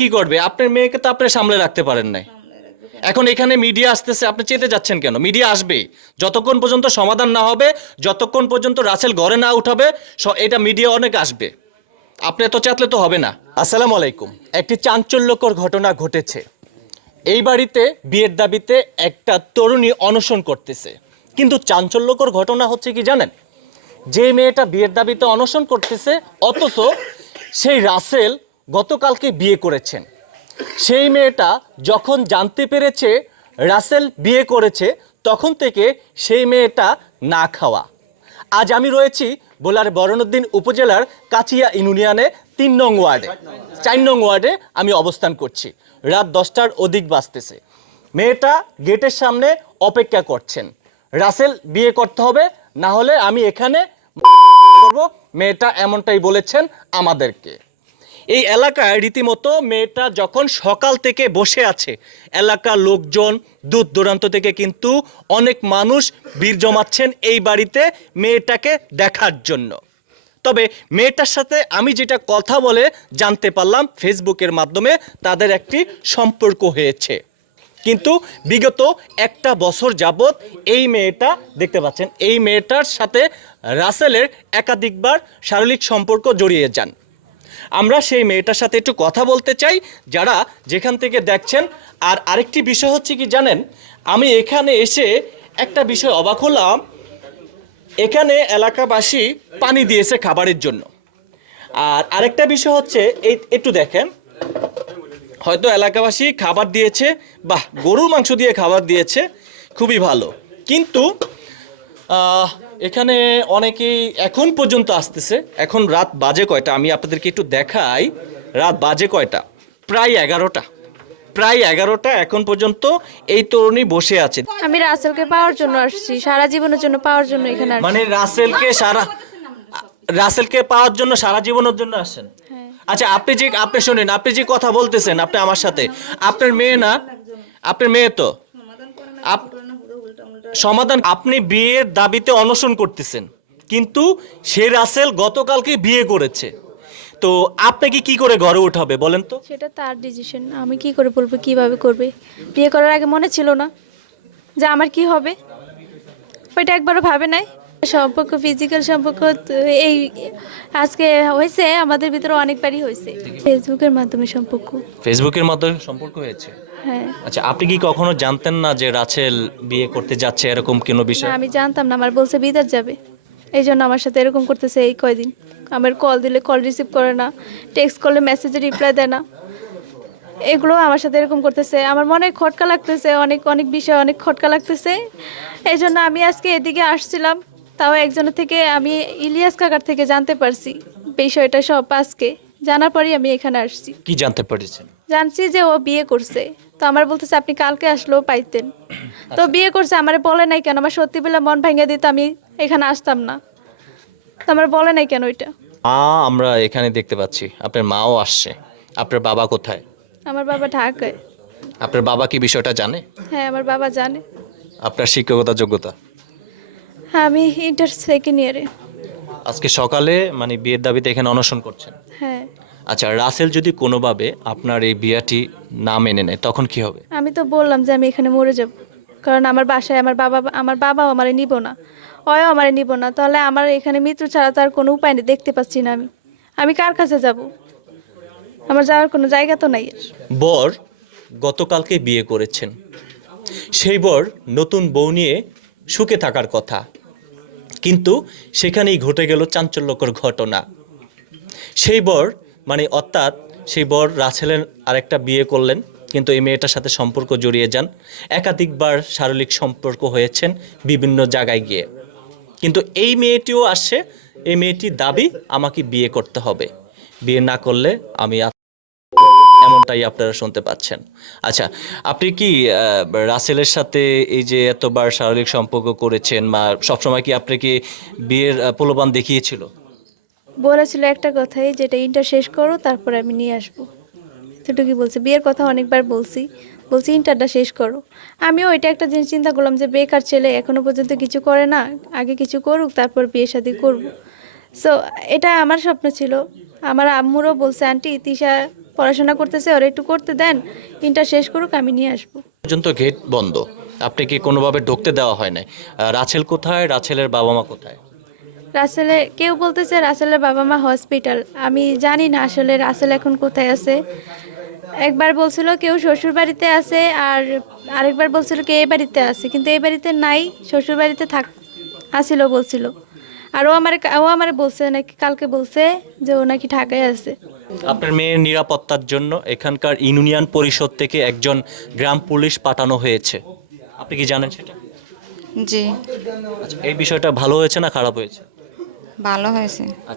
কি করবে? আপনার মেয়েকে তো আপনি সামলে রাখতে পারেন নাই। এখন এখানে মিডিয়া আসতেছে আপনি চেতে যাচ্ছেন কেন? মিডিয়া আসবে। যতক্ষণ পর্যন্ত সমাধান না হবে যতক্ষণ পর্যন্ত রাসেল ঘরে না উঠাবে এটা মিডিয়া অনেক আসবে। আপনি তো চাতলে তো হবে না। আসসালামু আলাইকুম। একটি চাঞ্চল্যকর ঘটনা ঘটেছে। এই বাড়িতে বিয়ের দাবিতে একটা তরুণী অনশন করতেছে। কিন্তু চাঞ্চল্যকর ঘটনা হচ্ছে কি জানেন? যে মেয়েটা বিয়ের দাবিতে অনশন করতেছে অথচ সেই রাসেল গতকালকে বিয়ে করেছেন। সেই মেয়েটা যখন জানতে পেরেছে রাসেল বিয়ে করেছে, তখন থেকে সেই মেয়েটা না খাওয়া। আজ আমি রয়েছি বোলার বরণুদ্দিন উপজেলার কাচিয়া ইউনিয়নে তিন নং ওয়ার্ডে। চার নং ওয়ার্ডে আমি অবস্থান করছি। রাত দশটার অধিক বাজতেছে। মেয়েটা গেটের সামনে অপেক্ষা করছেন। রাসেল বিয়ে করতে হবে, না হলে আমি এখানে করব। মেয়েটা এমনটাই বলেছেন আমাদেরকে। এই এলাকায় রীতিমতো মেয়েটা যখন সকাল থেকে বসে আছে, এলাকার লোকজন দূর দূরান্ত থেকে কিন্তু অনেক মানুষ ভিড় জমাচ্ছেন এই বাড়িতে মেয়েটাকে দেখার জন্য। তবে মেয়েটার সাথে আমি যেটা কথা বলে জানতে পারলাম, ফেসবুকের মাধ্যমে তাদের একটি সম্পর্ক হয়েছে। কিন্তু বিগত একটা বছর যাবৎ এই মেয়েটা, দেখতে পাচ্ছেন, এই মেয়েটার সাথে রাসেলের একাধিকবার শারীরিক সম্পর্ক জড়িয়ে যান। আমরা সেই মেয়েটার সাথে একটু কথা বলতে চাই, যারা যেখান থেকে দেখছেন। আর আরেকটি বিষয় হচ্ছে কি জানেন, আমি এখানে এসে একটা বিষয় অবাক হলাম। এখানে এলাকাবাসী পানি দিয়েছে খাবারের জন্য। আর আরেকটা বিষয় হচ্ছে, এই একটু দেখেন, হয়তো এলাকাবাসী খাবার দিয়েছে, বাহ, গরুর মাংস দিয়ে খাবার দিয়েছে, খুবই ভালো। কিন্তু এখানে অনেকেই এখন পর্যন্ত আসতেছে। এখন রাত বাজে কয়টা? আমি আপনাদেরকে একটু দেখাই। রাত বাজে কয়টা? প্রায় এগারোটা। প্রায় এগারোটা এখন পর্যন্ত এই তরুণী বসে আছে। আমি রাসেলকে পাওয়ার জন্য আসছি। সারা জীবনের জন্য পাওয়ার জন্য এখানে মানে রাসেলকে সারা রাসেলকে পাওয়ার জন্য সারা জীবনের জন্য আসেন হ্যাঁ। আচ্ছা আপনি যে আপনি শুনেন আপনি যে কথা বলতেছেন আপনি আমার সাথে। আপনার মেয়ে না? আপনার মেয়ে তো? আপ- সমাধান আপনি বিয়ের দাবিতে অনশন করতেছেন কিন্তু সে রাসেল গতকালকে বিয়ে করেছে। তো আপনাকে কি করে ঘরে উঠাবে বলেন তো? সেটা তার ডিসিশন আমি কি করে বলব কীভাবে করবে? বিয়ে করার আগে মনে ছিল না যে আমার কি হবে। ওইটা একবারও ভাবে নাই। সম্পর্ক ফিজিক্যাল সম্পর্ক এই আজকে হয়েছে আমাদের ভিতরে অনেকবারই হয়েছে। ফেসবুকের মাধ্যমে সম্পর্ক। ফেসবুকের মাধ্যমে সম্পর্ক হয়েছে? হ্যাঁ। আচ্ছা আপনি কি কখনো জানতেন না যে রাসেল বিয়ে করতে যাচ্ছে এরকম কোনো না, বিষয়? আমি জানতাম না আমার বলছে বিদার যাবে। এই জন্য আমার সাথে এরকম করতেছে এই কয়দিন। আমার কল দিলে কল রিসিভ করে না টেক্সট করলে মেসেজে রিপ্লাই দেয় না। এগুলো আমার সাথে এরকম করতেছে। আমার মনে খটকা লাগতেছে অনেক অনেক বিষয় অনেক খটকা লাগতেছে। এই জন্য আমি আজকে এদিকে আসছিলাম। তাও একজনের থেকে আমি ইলিয়াস কাকার থেকে জানতে পারছি বিষয়টা সব আজকে। জানার পরেই আমি এখানে আসছি। কি জানতে পেরেছেন? জানছি যে ও বিয়ে করছে। তো আমার বলতেছে আপনি কালকে আসলেও পাইতেন। তো বিয়ে করছে আমার বলে নাই কেন? আমার সত্যি বলে মন ভেঙে দিত আমি এখানে আসতাম না। তো আমার বলে নাই কেন ওইটা? মা আমরা এখানে দেখতে পাচ্ছি আপনার মাও আসছে। আপনার বাবা কোথায়? আমার বাবা ঢাকায়। আপনার বাবা কি বিষয়টা জানে? হ্যাঁ আমার বাবা জানে। আপনার শিক্ষকতা যোগ্যতা? হ্যাঁ আমি ইন্টার সেকেন্ড ইয়ারে। আজকে সকালে মানে বিয়ের দাবিতে এখানে অনশন করছেন। হ্যাঁ। আচ্ছা রাসেল যদি কোনোভাবে আপনার এই বিয়াটি না মেনে নেয় তখন কি হবে? আমি তো বললাম যে আমি এখানে মরে যাব কারণ আমার বাসায় আমার বাবা আমার বাবাও আমারে নিব না অয়ও আমারে নিব না তাহলে আমার এখানে মৃত্যু ছাড়া তো আর কোনো উপায় নেই দেখতে পাচ্ছি না আমি। আমি কার কাছে যাব? আমার যাওয়ার কোনো জায়গা তো নাই বর গতকালকে বিয়ে করেছেন। সেই বর নতুন বউ নিয়ে সুখে থাকার কথা। কিন্তু সেখানেই ঘটে গেল চাঞ্চল্যকর ঘটনা। সেই বর মানে অর্থাৎ সেই বর রাছেলের আরেকটা বিয়ে করলেন, কিন্তু এই মেয়েটার সাথে সম্পর্ক জড়িয়ে যান। একাধিকবার শারীরিক সম্পর্ক হয়েছেন বিভিন্ন জায়গায় গিয়ে। কিন্তু এই মেয়েটিও আসছে, এই মেয়েটির দাবি, আমাকে বিয়ে করতে হবে। বিয়ে না করলে আমি এমনটাই আপনারা শুনতে পাচ্ছেন। আচ্ছা আপনি কি রাসেলের সাথে এই যে এতবার শারীরিক সম্পর্ক করেছেন, বা সবসময় কি আপনি কি বিয়ের প্রলোভন দেখিয়েছিল? বলেছিল একটা কথাই, যেটা ইন্টার শেষ করো, তারপর আমি নিয়ে আসব। এতটুকুই বলছে। বিয়ের কথা অনেকবার বলছি। বলছি, ইন্টারটা শেষ করো। আমিও এটা একটা জিনিস চিন্তা করলাম যে, বেকার ছেলে এখনও পর্যন্ত কিছু করে না। আগে কিছু করুক, তারপর বিয়ে শাদি করব। সো এটা আমার স্বপ্ন ছিল। আমার আম্মুরও বলছে, আন্টি, তিশা পড়াশোনা করতেছে, ওরা একটু করতে দেন। ইন্টার শেষ করুক, আমি নিয়ে আসব। পর্যন্ত গেট বন্ধ। আপনি কি কোনোভাবে ঢুকতে দেওয়া হয় নাই? রাছেল কোথায়? রাছেলের বাবা মা কোথায়? রাসেলে কেউ বলতেছে রাসেলের বাবা মা হসপিটাল। আমি জানি না আসলে রাসেল এখন কোথায় আছে। একবার বলছিল কেউ শ্বশুর বাড়িতে আছে আর আরেকবার বলছিল কে এই বাড়িতে আছে কিন্তু এই বাড়িতে নাই শ্বশুর বাড়িতে থাক আসিল বলছিল। আর ও আমার ও আমার বলছে নাকি কালকে বলছে যে ও নাকি ঢাকায় আছে। আপনার মেয়ের নিরাপত্তার জন্য এখানকার ইউনিয়ন পরিষদ থেকে একজন গ্রাম পুলিশ পাঠানো হয়েছে। আপনি কি জানেন সেটা? জি। আচ্ছা এই বিষয়টা ভালো হয়েছে না খারাপ হয়েছে? ভালো হয়েছে। আচ্ছা।